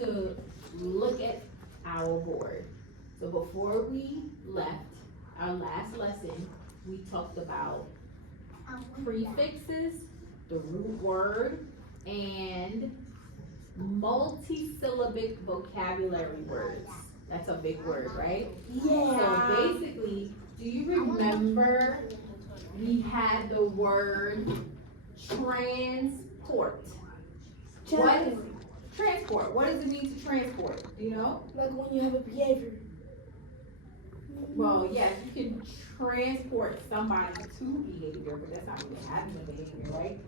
to look at our board. So before we left, our last lesson, we talked about prefixes, the root word, and multisyllabic vocabulary words. That's a big word, right? Yeah. So basically, do you remember we had the word transport? What is transport? What does it mean to transport? Do you know? Like when you have a behavior. Well, yes, you can transport somebody to behavior, but that's not really having a behavior, right?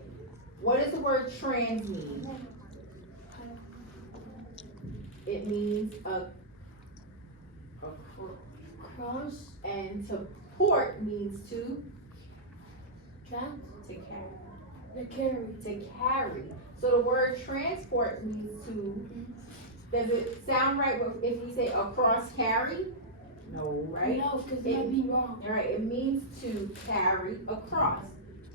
What does the word trans mean? It means a Cross. and to port means to Trans. carry. The carry. To carry. So the word transport means to. Does it sound right if we say across carry? No, right? No, because it might be wrong. All right, it means to carry across.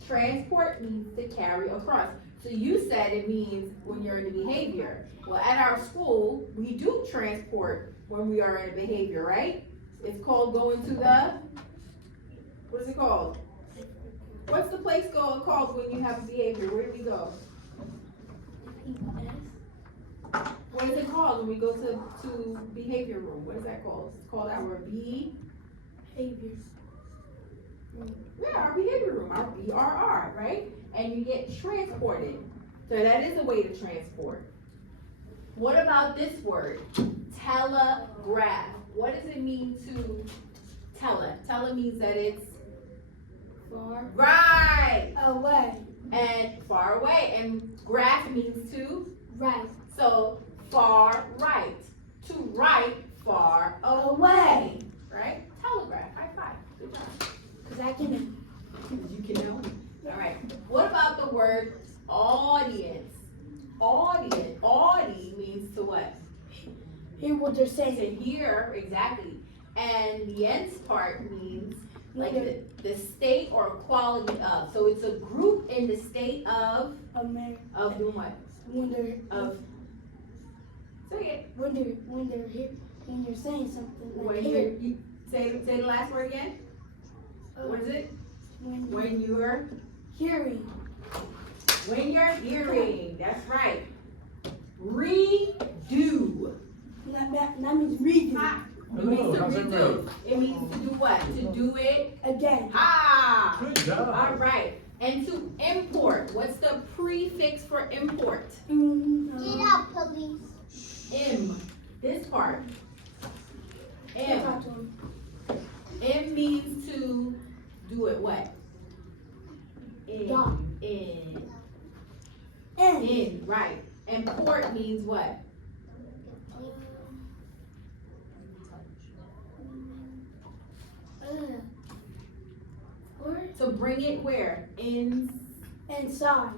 Transport means to carry across. So you said it means when you're in a behavior. Well, at our school, we do transport when we are in a behavior, right? It's called going to the, what is it called? What's the place called when you have a behavior? Where do we go? What is it called when we go to behavior room? What is that called? It's called our Behaviors. Yeah, our behavior room, our BRR, right? And you get transported. So that is a way to transport. What about this word? Telegraph. What does it mean to tele means that it's Far right away. and far away. And graph means to Right. so far right. To right, far away. Right? Telegraph. High five. Good job. Because I can. You can know. All right. What about the word audience? Audience. Audi means to what? Hear what they're To saying. hear, exactly. And the nth part means like When the state or quality of. So it's a group in the state of doing what? When they're Of say it. when they're here when you're saying something like When here. you say the last word again. What is it? When When you're hearing. when you're hearing. That's right. Redo. That means redo. It means to how's redo. everybody? It means to do what? To do it. Again. Ah. Good job. All right. And to import. What's the prefix for import? Get out, police. M. This part. M. Talk to him. M means to do it what? Dot. In. And In. Right. And port means what? or To bring it where? In. inside.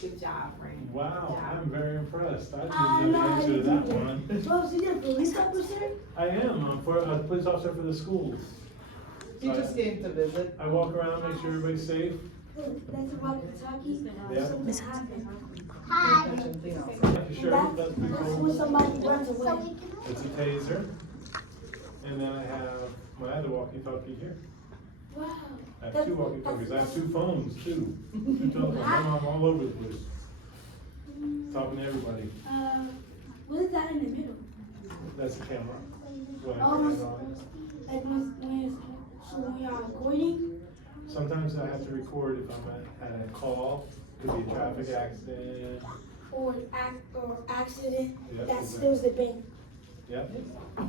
Good job, Frank. Wow, I'm very impressed. I I didn't know know the how answer to to that do that. one. Oh, so you're a police officer? I am, I'm a police officer for the schools. He just came to visit. I walk around, make sure everybody's safe. That's a walkie-talkie. Yeah. Something happened. Hi. Like your That's, shirt, that's pretty that's cool. when somebody runs So away. we can. It's a taser. And then I have my other walkie-talkie here. Wow. I have two walkie-talkies. I have two phones too. Two telephones. I'm all over the place. Talking to everybody. What is that in the middle? That's the camera. What I Oh, turn it's- it on. like when you're recording? Sometimes I have to record if I'm at a call. Could be a traffic accident. Or accident Yep, that exactly. steals the bank. Yep.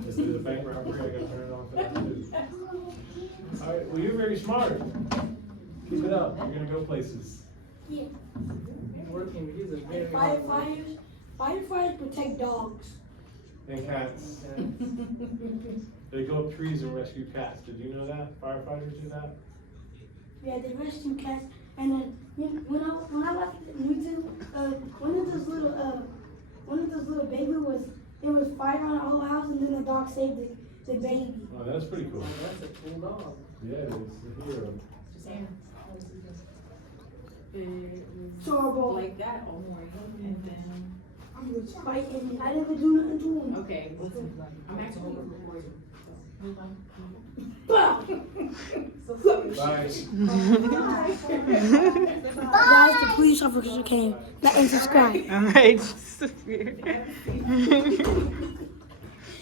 If there's a bank robbery, I gotta turn it on for that too. All right, well, you're very smart. Keep it up. You're gonna go places. Yeah. Working, he's a very. And firefighters protect dogs. And cats. They go up trees and rescue cats. Did you know that? Firefighters do that? Yeah, they rescue cats. And then when I watched YouTube, one of those little baby there was fire on the whole house, and then the dog saved the baby. Oh, that's pretty cool. Oh, that's a cool dog. Yeah, it's a hero. It was Horrible. like that all morning, and then He was fighting me. I didn't do nothing to him. Okay, I'm actually. Bah! Bye. Guys, the police officer came. Like and subscribe. Alright.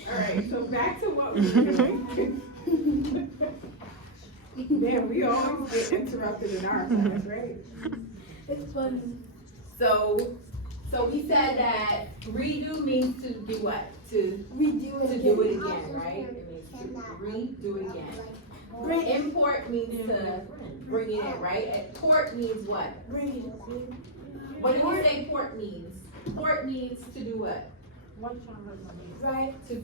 Alright, so back to what we were doing. Man, we always get interrupted in our class, right? It's funny. So we said that redo means to do what? To Redo it do it again. again, right? It means to redo it again. Bring it. Import means to bring it in, right? And port means what? Bring it. What do we say port means? Port means to do what? Right. To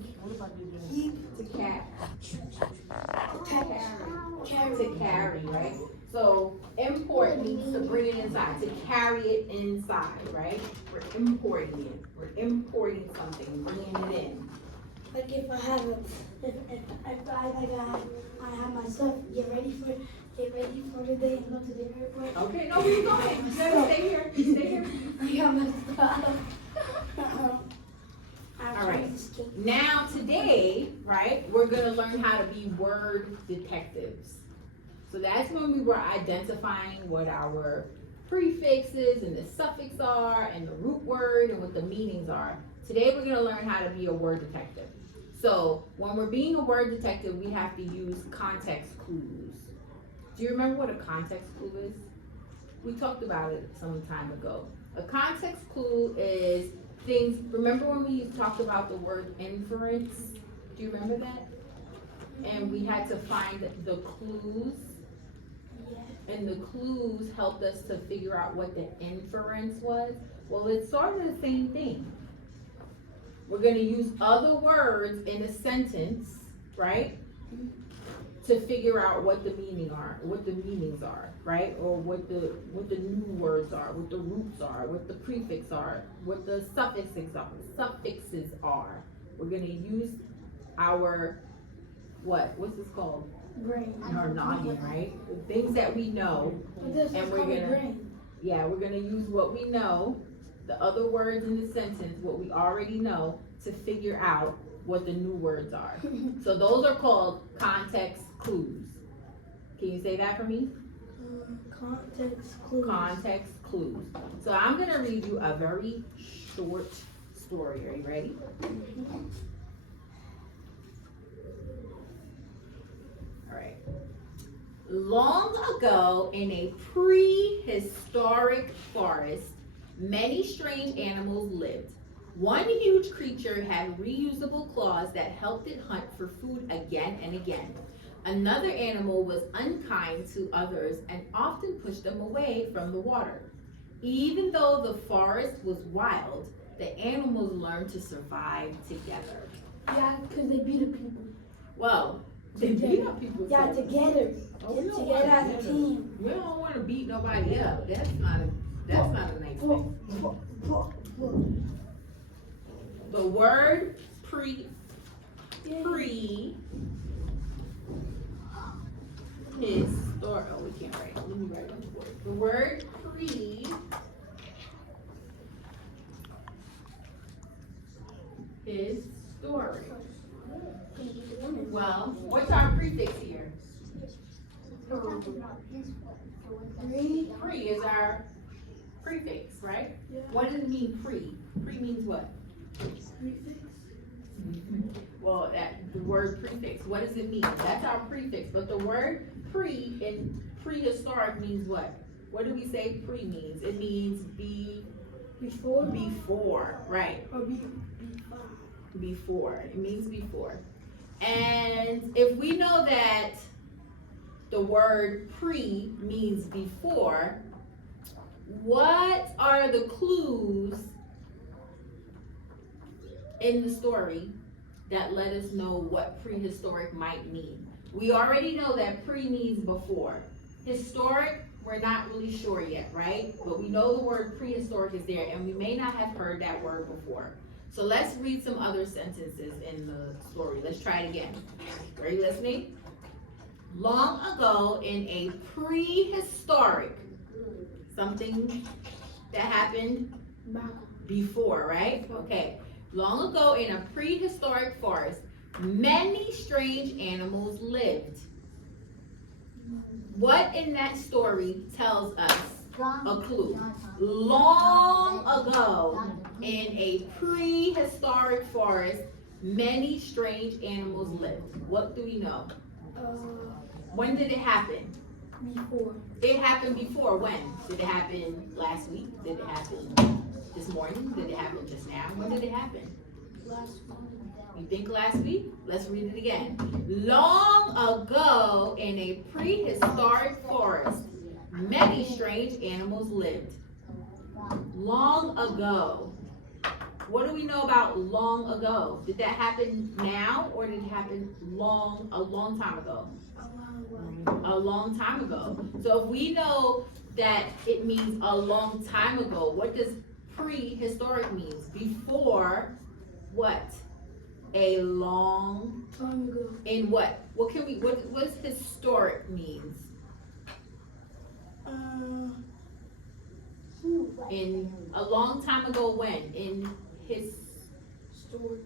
Keep. to carry. Carry. To carry, right? So import means to bring it inside, to carry it inside, right? We're importing it. We're importing something, bringing it in. Like if I have a, if I have my stuff, get ready for the day and go to the airport. Okay, no, we go ahead. You gotta stay here. You stay here. I got my stuff. All right. Now today, right, we're gonna learn how to be word detectives. So that's when we were identifying what our prefixes and the suffix are and the root word and what the meanings are. Today we're gonna learn how to be a word detective. So when we're being a word detective, we have to use context clues. Do you remember what a context clue is? We talked about it some time ago. A context clue is things, remember when we talked about the word inference? Do you remember that? And we had to find the clues, and the clues helped us to figure out what the inference was. Well, it's sort of the same thing. We're gonna use other words in a sentence, right? To figure out what the meanings are, right? Or what the new words are, what the roots are, what the prefix are, what the suffixes are. We're gonna use our, what's this called? Brain. Our noggin, right? The things that we know, But this And is we're called gonna- brain. yeah, we're gonna use what we know, the other words in the sentence, what we already know, to figure out what the new words are. So those are called context clues. Can you say that for me? Context clues. Context clues. So I'm gonna read you a very short story. Are you ready? All right. Long ago, in a prehistoric forest, many strange animals lived. One huge creature had reusable claws that helped it hunt for food again and again. Another animal was unkind to others and often pushed them away from the water. Even though the forest was wild, the animals learned to survive together. Yeah, because they beat up people. Well, they beat up people. Yeah, too. together. Oh, we don't Together wanna as a do team. We don't want to beat nobody up. That's not a nice thing. The word pre historic. Oh, we can't write. Let me write the word. The word historic. Well, what's our prefix here? Pre is our prefix, right? Yeah. What does it mean, pre? Pre means what? Well, the word prefix, what does it mean? That's our prefix, but the word pre in prehistoric means what? What do we say pre means? It means before, right? Or Before, it means before. And if we know that the word pre means before, what are the clues in the story that let us know what prehistoric might mean? We already know that pre means before. Historic, we're not really sure yet, right? But we know the word prehistoric is there, and we may not have heard that word before. So let's read some other sentences in the story. Let's try it again. Are you listening? Long ago, in a prehistoric, something that happened Before, right? Okay. Long ago in a prehistoric forest, many strange animals lived. What in that story tells us a clue? Long ago in a prehistoric forest, many strange animals lived. What do we know? When did it happen? Before. It happened before. When? Did it happen last week? Did it happen this morning? Did it happen just now? When did it happen? Last You think last week? Let's read it again. Long ago in a prehistoric forest, many strange animals lived. Long ago. What do we know about long ago? Did that happen now or did it happen a long time ago? A long time ago. So if we know that it means a long time ago, what does prehistoric means? Before what? A long time ago. in what? What does historic means? In a long time ago when? In history.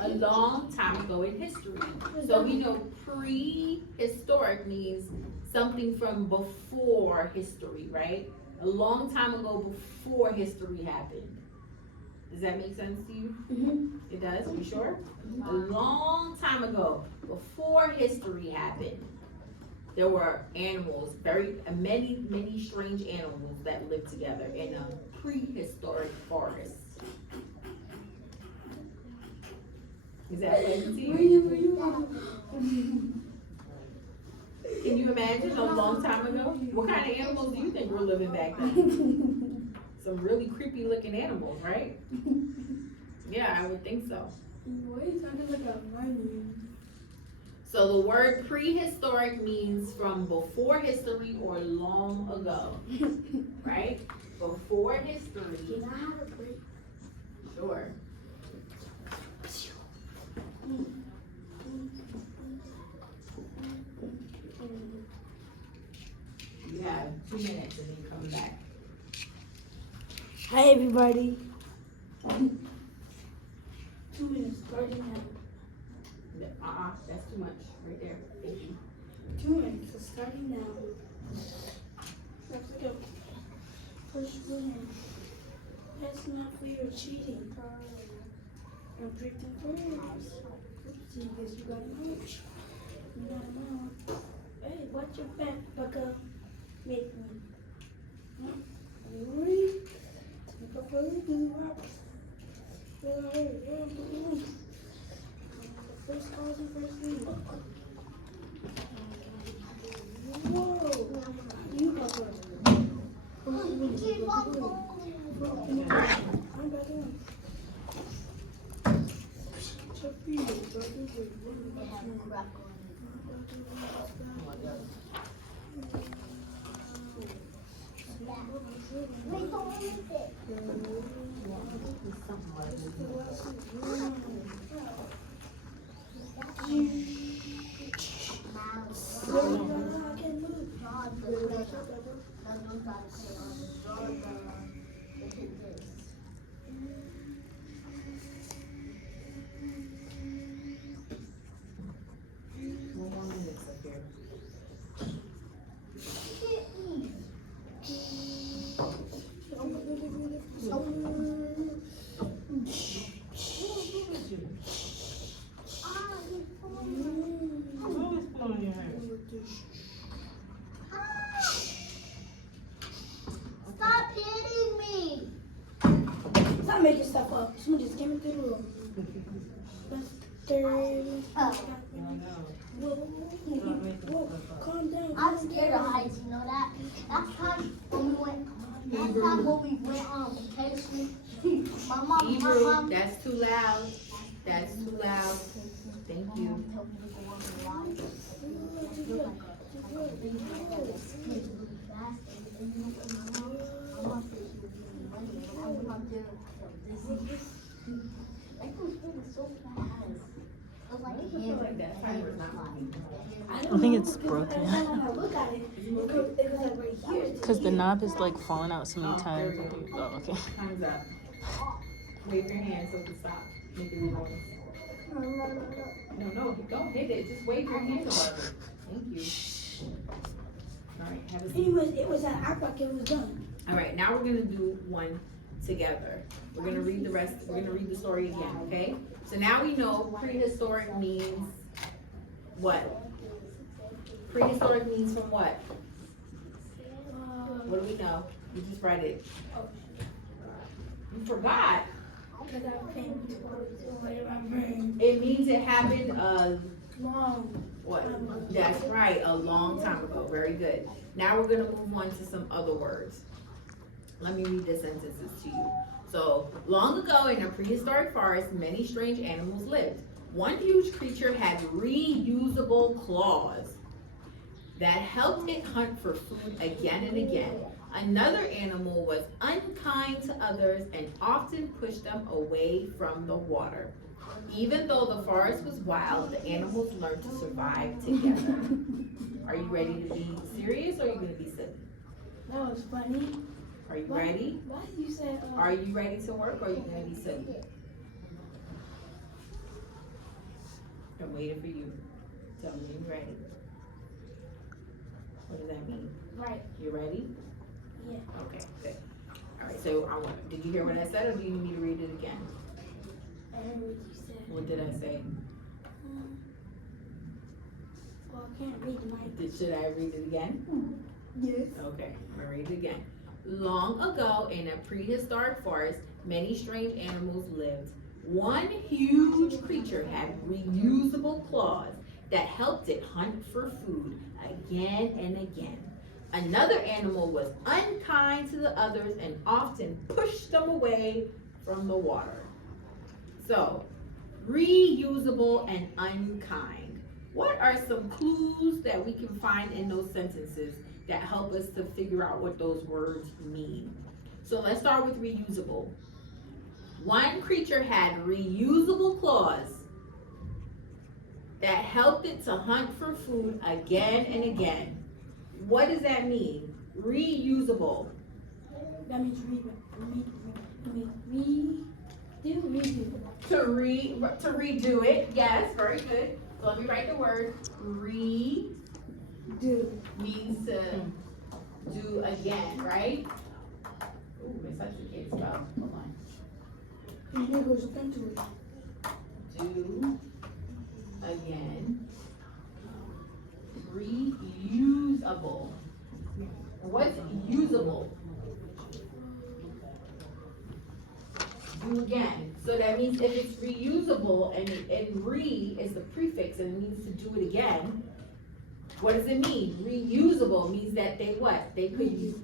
A long time ago in history. So we know prehistoric means something from before history, right? A long time ago before history happened. Does that make sense to you? Mm-hmm. It does? You sure? A long time ago, before history happened, there were animals, many strange animals that lived together in a prehistoric forest. Is that clear to you? Can you imagine a long time ago? What kind of animals do you think were living back then? Some really creepy looking animals, right? Yeah, I would think so. Why are you talking like a money? So the word prehistoric means from before history or long ago, right? Before history. Can I have a break? Sure. You have 2 minutes and then come back. Hi everybody. 2 minutes starting now. That's too much right there. Thank you. 2 minutes is starting now. Let's go. First one. That's not fair cheating. I'm predicting first. Oopsie, guess you got a munch. You got a munch. Hey, watch your back, bucko. Make me. You ready? Make up a little rock. First cause and first lead. Whoa! You got one. Keep on going. I'm back on. Wait, don't leave it. Stop hitting me. Stop making stuff up. Someone just came into the room. That's 30. Whoa, calm down. I'm scared of heights, you know that? Last time when we went on vacation, my mom, Hebrew, that's too loud. That's too loud. Thank you. was like a I feel hand. like that timer is not moving. I I think know, it's because broken. every time I look at it, it goes like right here. to Because the here. knob is like falling out so many Oh, there times. we go. Oh, okay. Time's up. Wave your hand so it can stop. Make a noise. No, don't hit it. Just wave your hand about it. Thank you. Alright, have a seat. It was an act like it was done. Alright, now we're gonna do one together. We're gonna read the story again, okay? So now we know prehistoric means what? Prehistoric means from what? What do we know? You just read it. You forgot. Because I came to my brain. It means it happened Long. what? That's right, a long time ago. Very good. Now we're gonna move on to some other words. Let me read the sentences to you. So, long ago in a prehistoric forest, many strange animals lived. One huge creature had reusable claws that helped it hunt for food again and again. Another animal was unkind to others and often pushed them away from the water. Even though the forest was wild, the animals learned to survive together. Are you ready to be serious or are you gonna be silly? That was funny. Are you ready? Why did you say? Are you ready to work or are you gonna be silly? I'm waiting for you. Tell me you're ready. What does that mean? Right. You ready? Yeah. Okay, good. All right, so did you hear what I said or do you need me to read it again? I heard what you said. What did I say? Well, I can't read my. Should I read it again? Yes. Okay, I'm gonna read it again. Long ago in a prehistoric forest, many strange animals lived. One huge creature had reusable claws that helped it hunt for food again and again. Another animal was unkind to the others and often pushed them away from the water. So, reusable and unkind. What are some clues that we can find in those sentences that help us to figure out what those words mean? So let's start with reusable. One creature had reusable claws that helped it to hunt for food again and again. What does that mean? Reusable. That means redo. To redo it. Yes, very good. So let me write the word. Redo means to do again, right? Ooh, Miss Hutchins can't spell. Hold on. And there goes into it. Do again. Reusable. What's usable? Do again. So that means if it's reusable and re is the prefix and it means to do it again, what does it mean? Reusable means that they what? They could use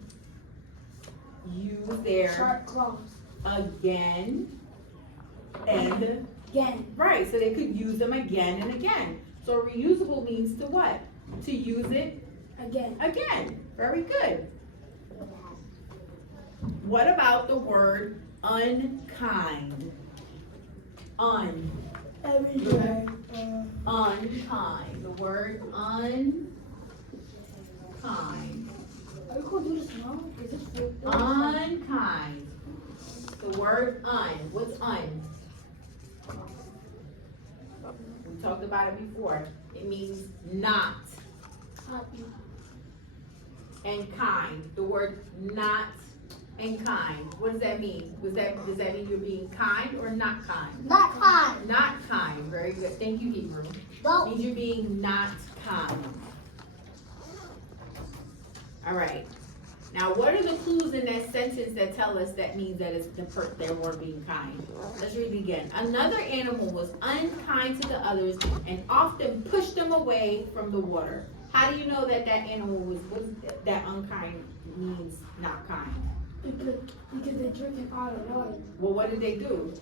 their Sharp claws. again and Again. right, so they could use them again and again. So reusable means to what? To use it Again. again. Very good. What about the word unkind? Everywhere. Unkind. The word unkind. Are you gonna do this now? Is this for? Unkind. The word What's un? We talked about it before. It means not. Happy. And kind. The word not and kind. What does that mean? Does that mean you're being kind or not kind? Not kind. Not kind. Very good. Thank you, Hebrew. Well, Means you're being not kind. All right. Now, what are the clues in that sentence that tell us that means that it's they weren't being kind? Let's read it again. Another animal was unkind to the others and often pushed them away from the water. How do you know that that animal that unkind means not kind? Because they're drinking out of water. Well, what did they do?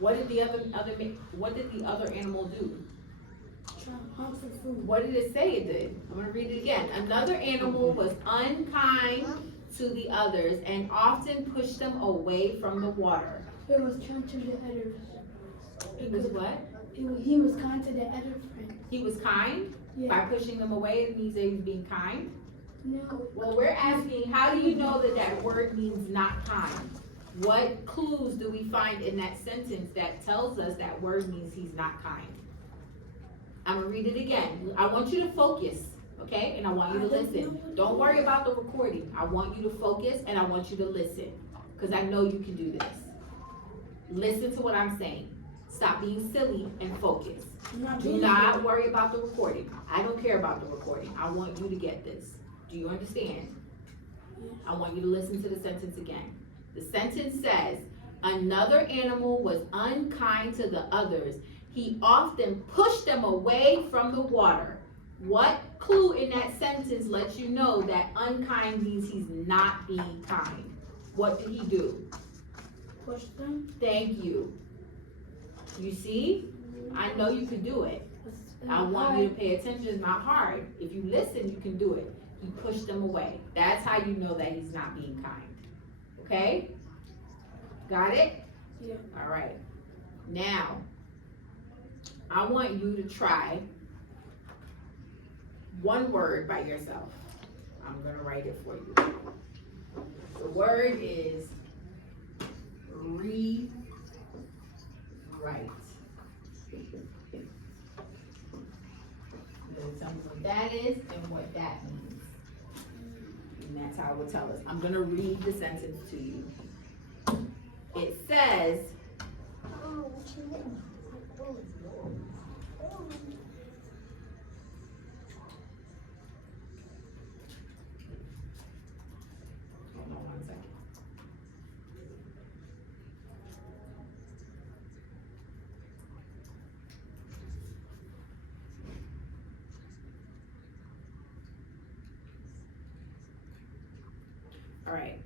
What did the other animal do? Trying to hunt for food. What did it say it did? I'm gonna read it again. Another animal was unkind to the others and often pushed them away from the water. It was trying to the others. It was what? He was kind to the other friend. He was kind? By Yeah. pushing them away, it means that he's being kind? No. Well, we're asking, how do you know that that word means not kind? What clues do we find in that sentence that tells us that word means he's not kind? I'm gonna read it again. I want you to focus, okay? And I want you to listen. Don't worry about the recording. I want you to focus and I want you to listen, because I know you can do this. Listen to what I'm saying. Stop being silly and focus. I'm not Do being not silly. worry about the recording. I don't care about the recording. I want you to get this. Do you understand? I want you to listen to the sentence again. The sentence says, another animal was unkind to the others. He often pushed them away from the water. What clue in that sentence lets you know that unkind means he's not being kind? What did he do? Push them. Thank you. You see? I know you can do it. I want you to pay attention. It's not hard. If you listen, you can do it. He pushed them away. That's how you know that he's not being kind. Okay? Got it? Yeah. All right. Now, I want you to try one word by yourself. I'm going to write it for you. The word is rewrite. Tell me what that is and what that means. And that's how it will tell us. I'm gonna read the sentence to you. It says, hold on 1 second. All right.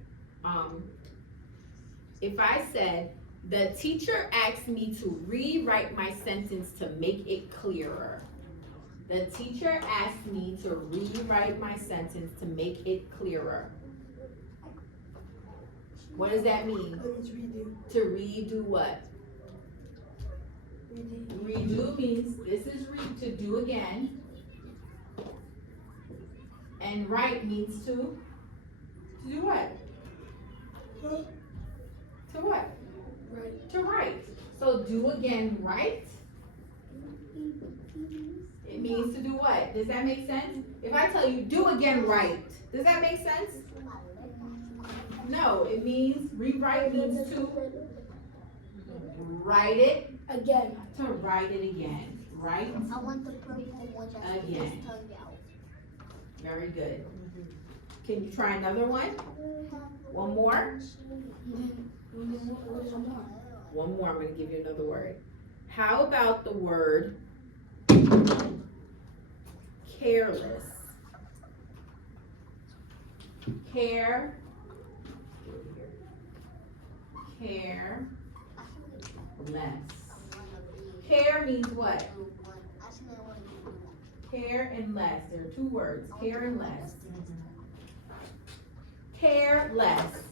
If I said, the teacher asked me to rewrite my sentence to make it clearer. The teacher asked me to rewrite my sentence to make it clearer. What does that mean? Let's redo. To redo what? Redo means, this is to do again. And write means to do what? To what? Right. To write. So do again, write. It means to do what? Does that make sense? If I tell you do again, write, does that make sense? No, it means, rewrite means to write it, Again. to write it again, right? I want the purple one that Again. just turned out. Very good. Can you try another one? One more? What is more? One more, I'm gonna give you another word. How about the word careless? Careless. Care means what? Care and less. There are two words, care and less. Careless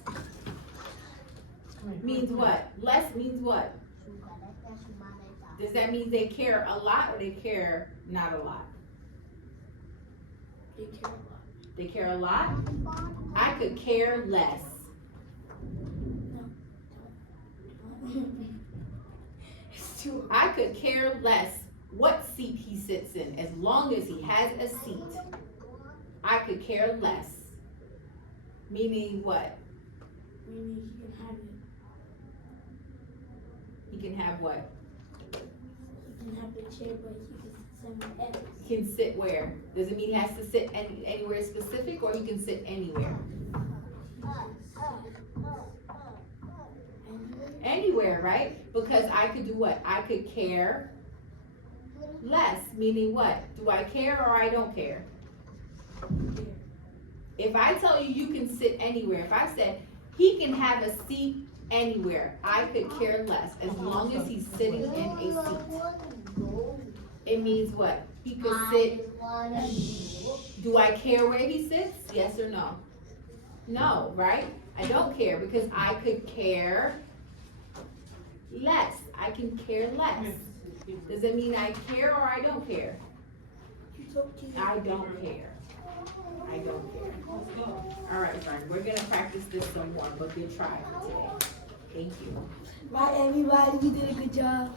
means what? Less means what? Does that mean they care a lot or they care not a lot? They care a lot. They care a lot? I could care less. It's too. I could care less what seat he sits in as long as he has a seat. I could care less. Meaning what? Meaning he can have it. He can have what? He can have the chair, but he can sit somewhere else. He can sit where? Does it mean he has to sit anywhere specific or he can sit anywhere? Anywhere, right? Because I could do what? I could care less, meaning what? Do I care or I don't care? If I tell you you can sit anywhere, if I said he can have a seat anywhere, I could care less as long as he's sitting in a seat. It means what? He could sit. Do I care where he sits? Yes or no? No, right? I don't care because I could care less. I can care less. Does it mean I care or I don't care? You talk to I don't care. I don't care. Alright, friend, we're gonna practice this some more, but good try for today. Thank you. Bye everybody, you did a good job.